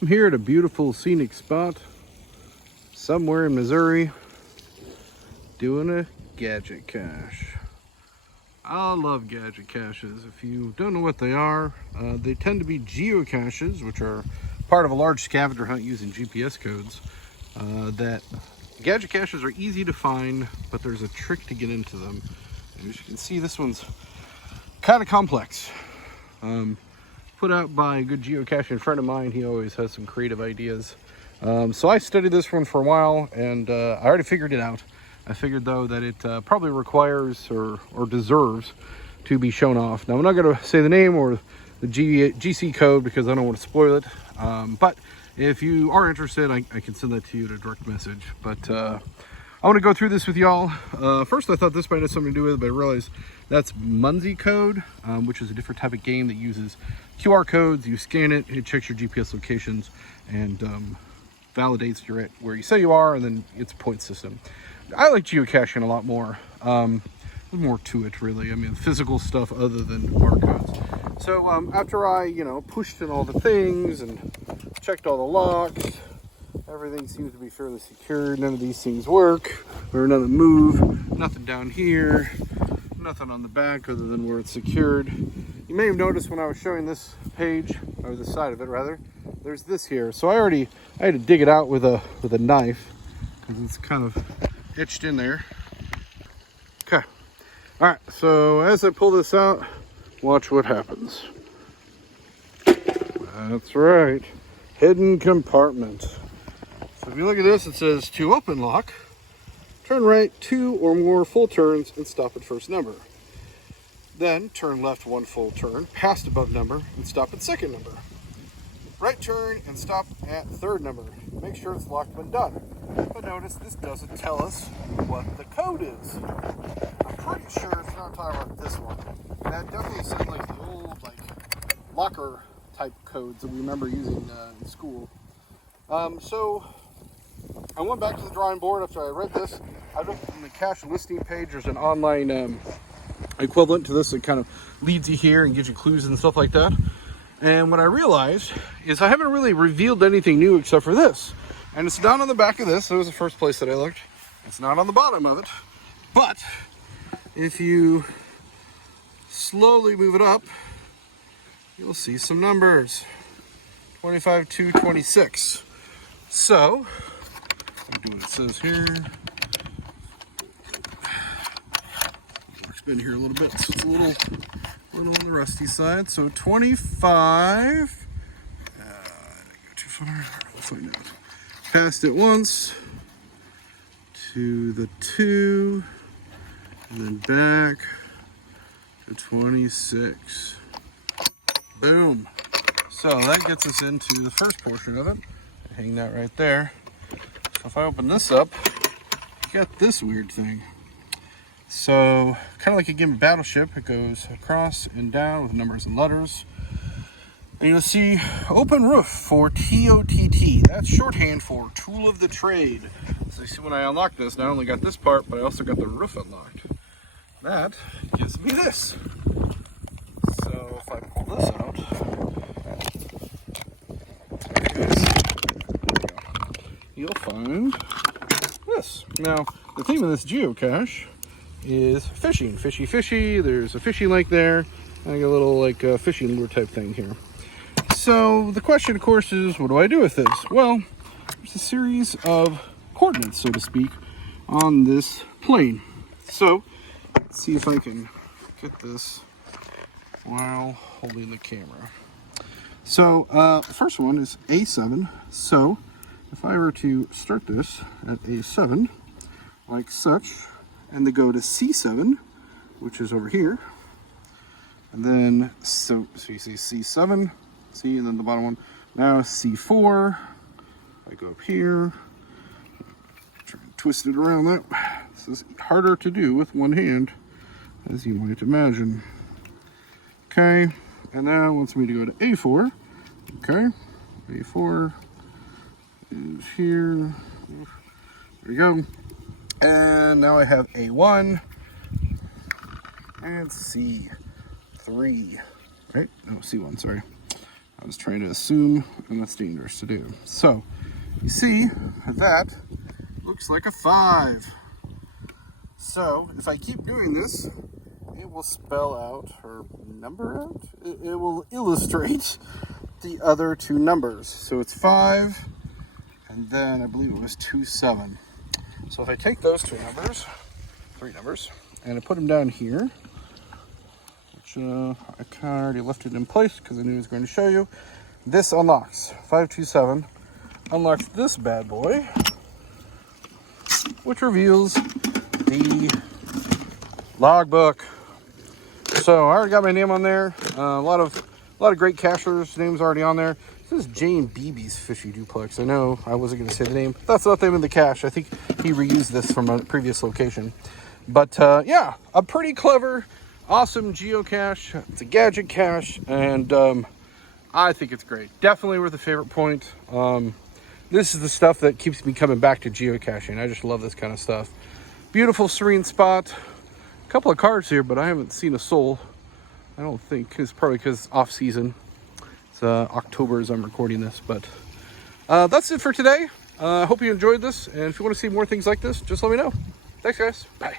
I'm here at a beautiful scenic spot somewhere in Missouri doing a gadget cache. I love gadget caches. If you don't know what they are, they tend to be geocaches, which are part of a large scavenger hunt using GPS codes. That gadget caches are easy to find, but there's a trick to get into them. And as you can see, this one's kind of complex. Put out by a good geocaching friend of mine. He always has some creative ideas. So I studied this one for a while, and I already figured it out. I figured though that it probably requires or deserves to be shown off. Now I'm not going to say the name or the GC code because I don't want to spoil it. But if you are interested, I can send that to you in a direct message. But I want to go through this with y'all. First I thought this might have something to do with it, but I realized that's Munzie code, which is a different type of game that uses QR codes. You scan it, it checks your GPS locations, and validates you're at where you say you are, and then it's a point system. I like geocaching a lot more. There's more to it, really. I mean, physical stuff other than barcodes. So after I, pushed in all the things and checked all the locks, everything seems to be fairly secure. None of these things work, or none of them move. Nothing down here. Nothing on the back other than where it's secured. You may have noticed when I was showing this page, or the side of it rather, there's this here. So I had to dig it out with a knife because it's kind of etched in there. Okay. All right. So as I pull this out, watch what happens. That's right. Hidden compartment. So if you look at this, it says to open lock. Turn right 2 or more full turns and stop at first number. Then turn left 1 full turn, past above number, and stop at second number. Right turn and stop at third number. Make sure it's locked when done. But notice this doesn't tell us what the code is. I'm pretty sure it's not talking about this one. That definitely sounds like the old locker type codes that we remember using in school. So I went back to the drawing board after I read this. I looked on the cache listing page. There's an online equivalent to this that kind of leads you here and gives you clues and stuff like that. And what I realized is I haven't really revealed anything new except for this. And it's not on the back of this. It was the first place that I looked. It's not on the bottom of it. But if you slowly move it up, you'll see some numbers. 25 to 26. So I'll do what it says here. It's been here a little bit, so it's a little on the rusty side. So 25. I didn't go too far. We'll find out. Passed it once to the 2, and then back to 26. Boom. So that gets us into the first portion of it. Hang that right there. So if I open this up, you got this weird thing. So kind of like a game of Battleship, it goes across and down with numbers and letters. And you'll see open roof for TOTT. That's shorthand for tool of the trade. So you see when I unlock this, not only got this part, but I also got the roof unlocked. That gives me this. So if I pull this out, you'll find this. Now, the theme of this geocache is fishing. Fishy. There's a fishing lake there. I got a little fishing lure type thing here. So the question, of course, is what do I do with this? Well, there's a series of coordinates, so to speak, on this plane. So let's see if I can get this while holding the camera. So the first one is A7. So if I were to start this at A7, like such, and then go to C7, which is over here, and then so you see C7, C, and then the bottom one. Now C4. I go up here, try and twist it around that. This is harder to do with one hand, as you might imagine. Okay, and now it wants me to go to A4. Okay, A4 is here. There we go. And now I have A1 and C3, right? No, C1, sorry. I was trying to assume, and that's dangerous to do. So, you see, that looks like a 5. So, if I keep doing this, it will spell out, or number out? It will illustrate the other 2 numbers. So it's 5, and then I believe it was 2, 7. So if I take those 3 numbers, and I put them down here, which I kind of already left it in place because I knew I was going to show you. This unlocks 527, unlocks this bad boy, which reveals the logbook. So I already got my name on there. A lot of great cashers' names already on there. This is Jane Beebe's Fishy Duplex. I know I wasn't going to say the name. That's not the name of the cache. I think he reused this from a previous location. But yeah, a pretty clever, awesome geocache. It's a gadget cache, and I think it's great. Definitely worth a favorite point. This is the stuff that keeps me coming back to geocaching. I just love this kind of stuff. Beautiful, serene spot. A couple of cars here, but I haven't seen a soul. I don't think. It's probably because off season. It's October as I'm recording this, but that's it for today. I hope you enjoyed this, and if you want to see more things like this, just let me know. Thanks, guys. Bye.